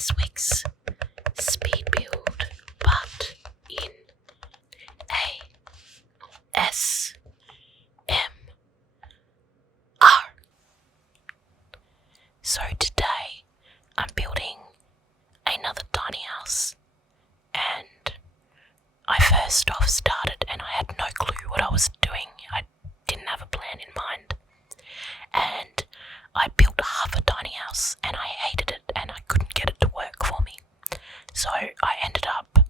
this week's speed build, but in ASMR. So today I'm building another tiny house, and I first off started and I had no clue what I was doing. I didn't have a plan in mind, and I built half a tiny house and I hated it and I couldn't get it to work for me. So I ended up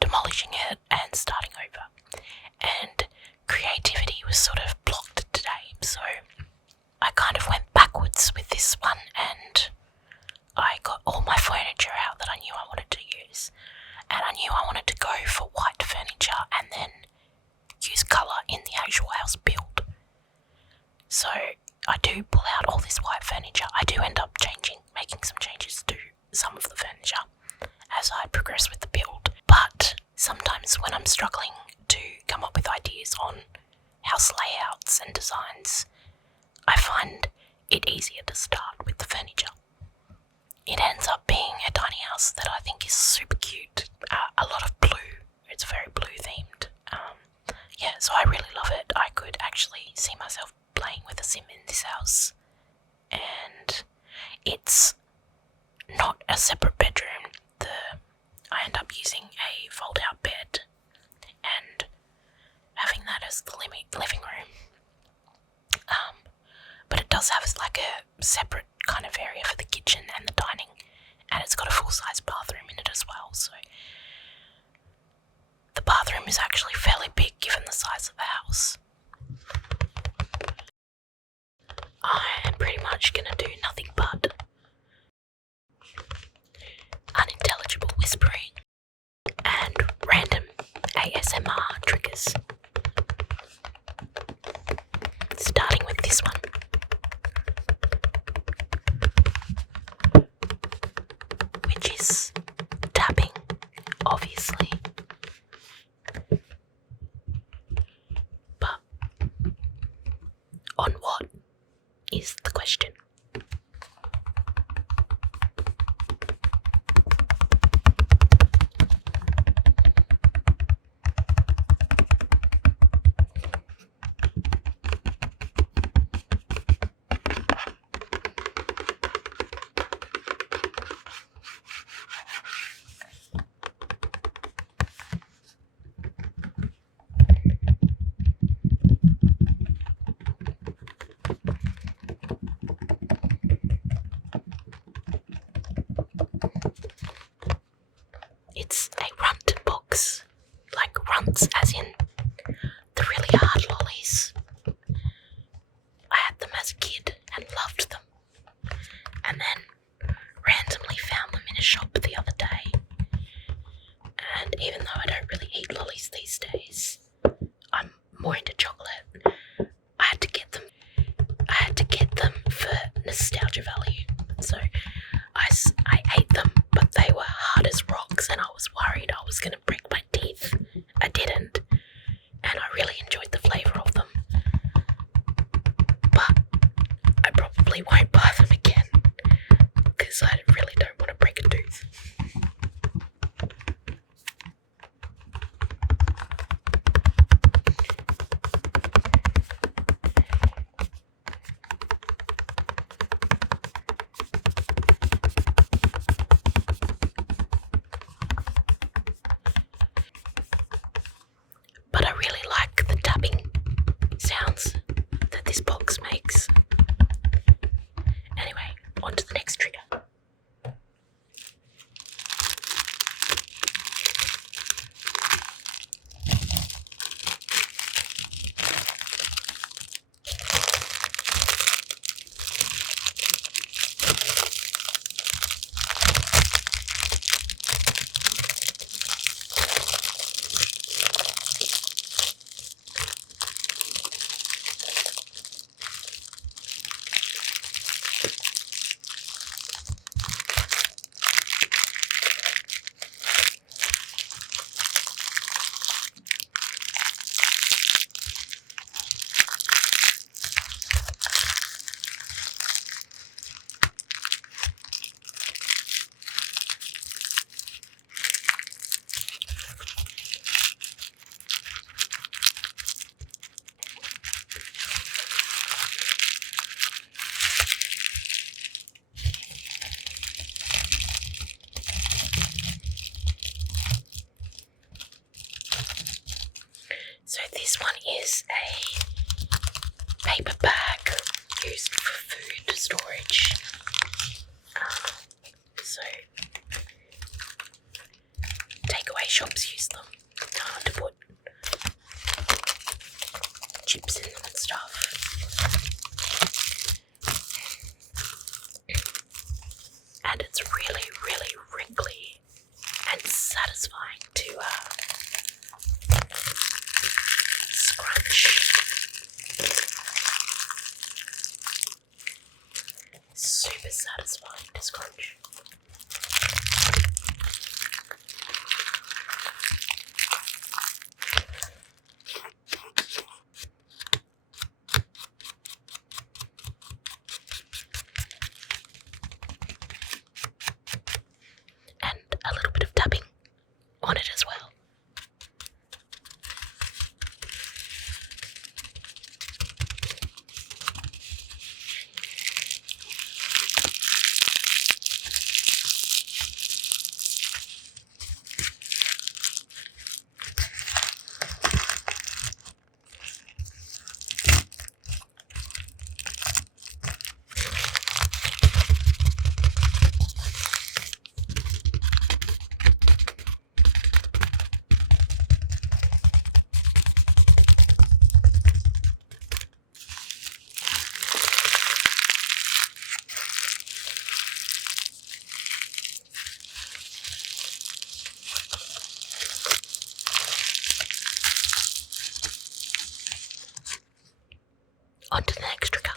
demolishing it and starting over, and creativity was sort of blocked today, so I kind of went backwards with this one, and I got all my furniture out that I knew I wanted to use, and I knew I wanted to go for white furniture and then use colour in the actual house build. So I do pull out all this white furniture. I do end up making some changes to some of the furniture as I progress with the build, but sometimes when I'm struggling to come up with ideas on house layouts and designs, I find it easier to start with the furniture. It ends up being a tiny house that I think is super cute. A lot of blue. It's very blue themed. So I really love it. I could actually see myself playing with a sim in this house. And it's not a separate bedroom. I end up using a fold-out bed and having that as the living room. But it does have like a separate kind of area for the kitchen and the dining, and it's got a full-size bathroom in it as well, so the bathroom is actually fairly big given the size of the house. I am pretty much going to do nothing but unintelligible whispering and random ASMR triggers. Starting with this one. Which is tapping, obviously. But on what is the question? It's a runt box, like runts as in the really hard lollies. I had them as a kid and loved them, and then randomly found them in a shop the other day, and even though I don't really eat lollies these days, I'm more into chocolate. I had to get them for nostalgia value, so I ate them, but they were hard as rocks and I was worried I was going to break my teeth. I didn't, and I really enjoyed the flavour of them, but I probably won't buy them again because I really don't want to break a tooth. this one is a paper bag used for food storage. So takeaway shops use them to put chips in them and stuff. And it's really, really wrinkly and satisfying to scrunch. Super satisfying to scrunch. And a little bit of tapping on it as well. On to the next trigger.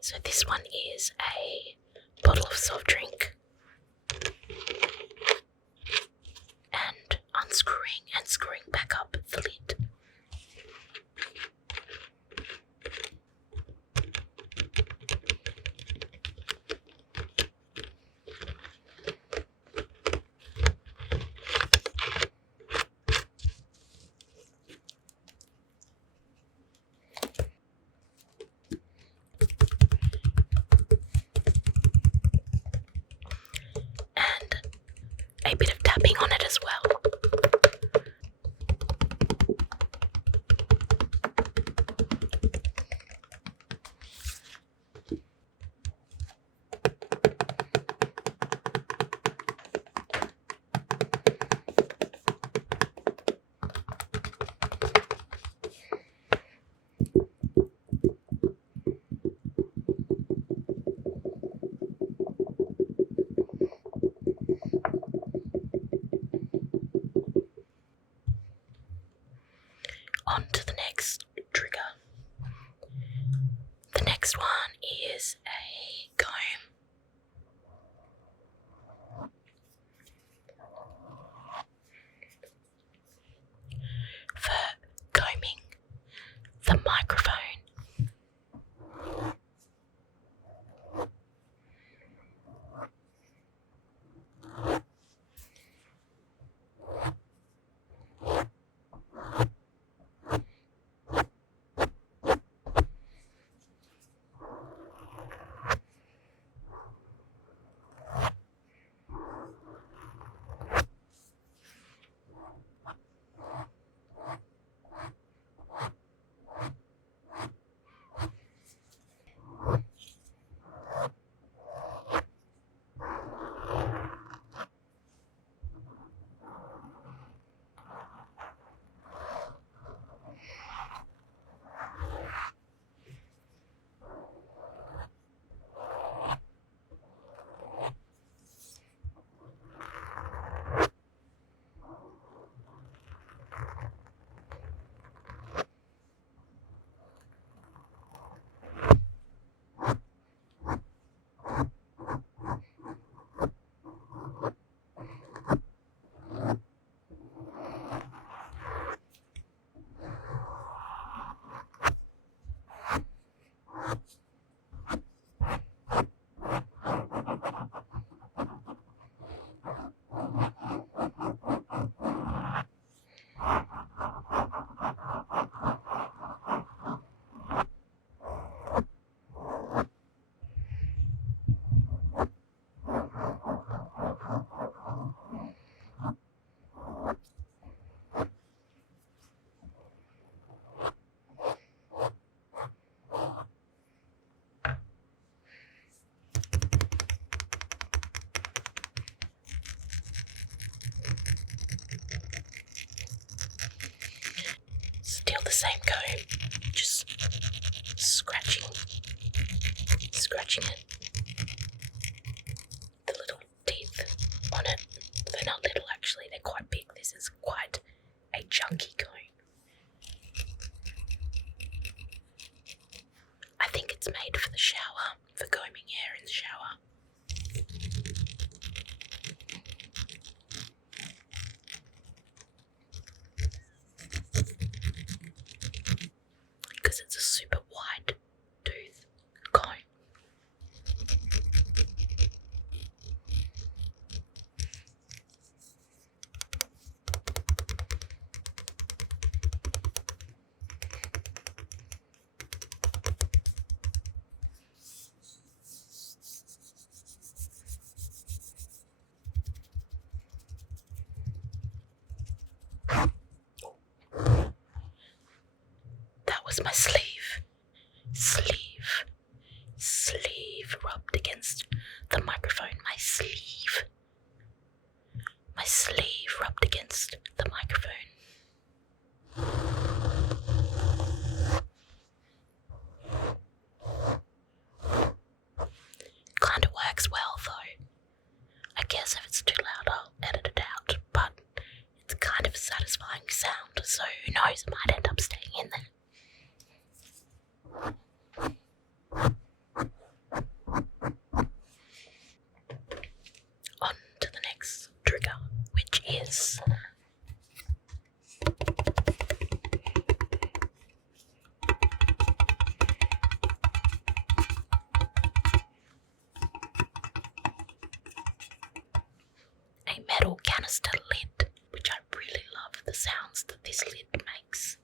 So this one is a bottle of soft drink, and unscrewing and screwing back up the lid. A bit of tapping on it as well. On to the next trigger. The next one is a comb. For combing the microphone. same comb, just scratching it. The little teeth on it, they're not little actually, they're quite big. This is quite a chunky comb. I think it's made for the shower, for combing hair in the shower. Because it's a super wide tooth comb. That was my sleeve rubbed against the microphone. My sleeve rubbed against the microphone. Kinda works well though. I guess if it's too loud I'll edit it out, but it's kind of a satisfying sound, so who knows, it might end up staying in there. On to the next trigger, which is a metal canister lid, which I really love the sounds that this lid makes.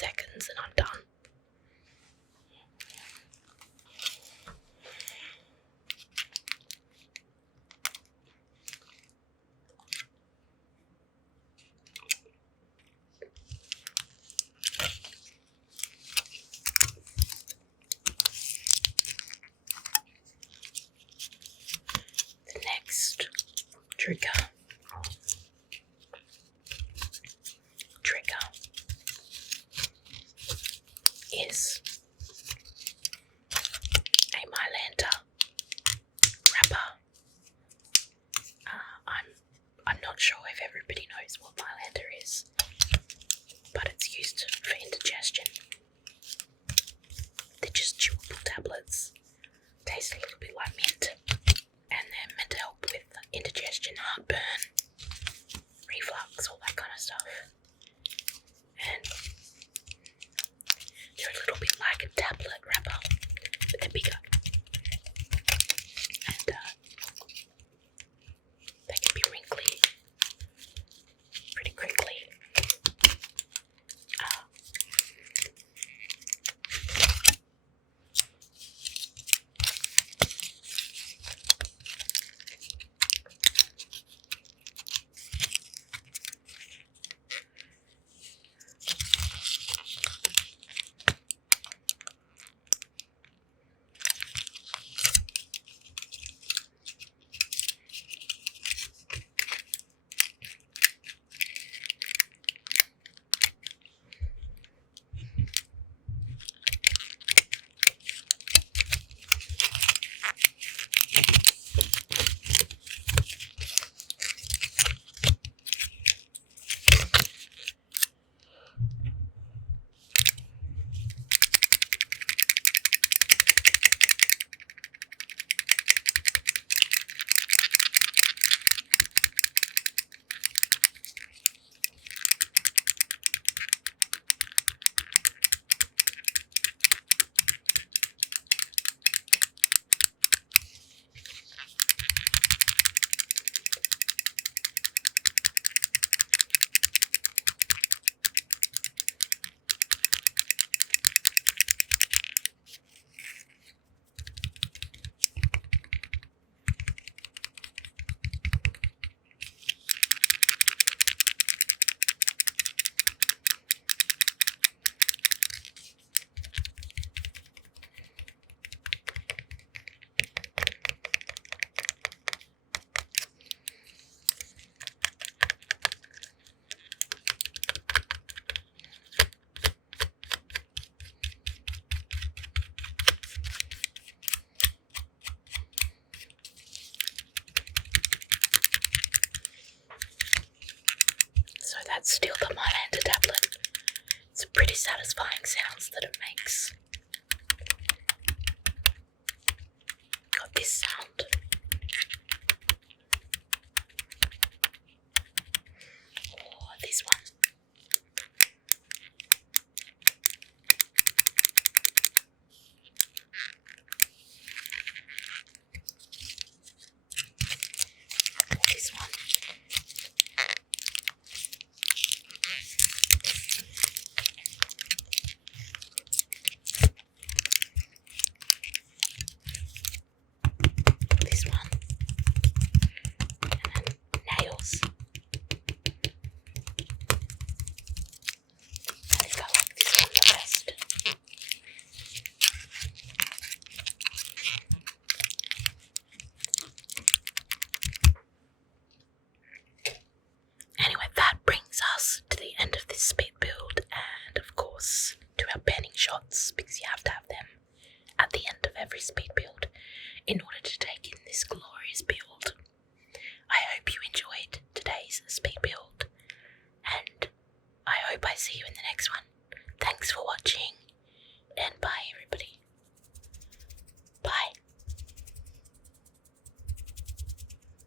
seconds and I'm done. The next trigger is a Mylanta wrapper. I'm not sure if everybody knows what Mylanta is, but it's used for indigestion. They're just chewable tablets. Taste a little bit like mint, and they're meant to help with indigestion, heartburn, reflux, all that kind of stuff. And they're a little bit like a tablet wrapper, but they're bigger. And they can be wrinkly pretty quickly. So that's still the Mylanta tablet. It's pretty satisfying sounds that it makes. Got this sound. Or this one. This one. This one. And then nails. I think I like this one the best. Anyway, that brings us to the end of this speed build, and of course to our panning shots, because you have to have them at the end of every speed build in order to take in this glorious build.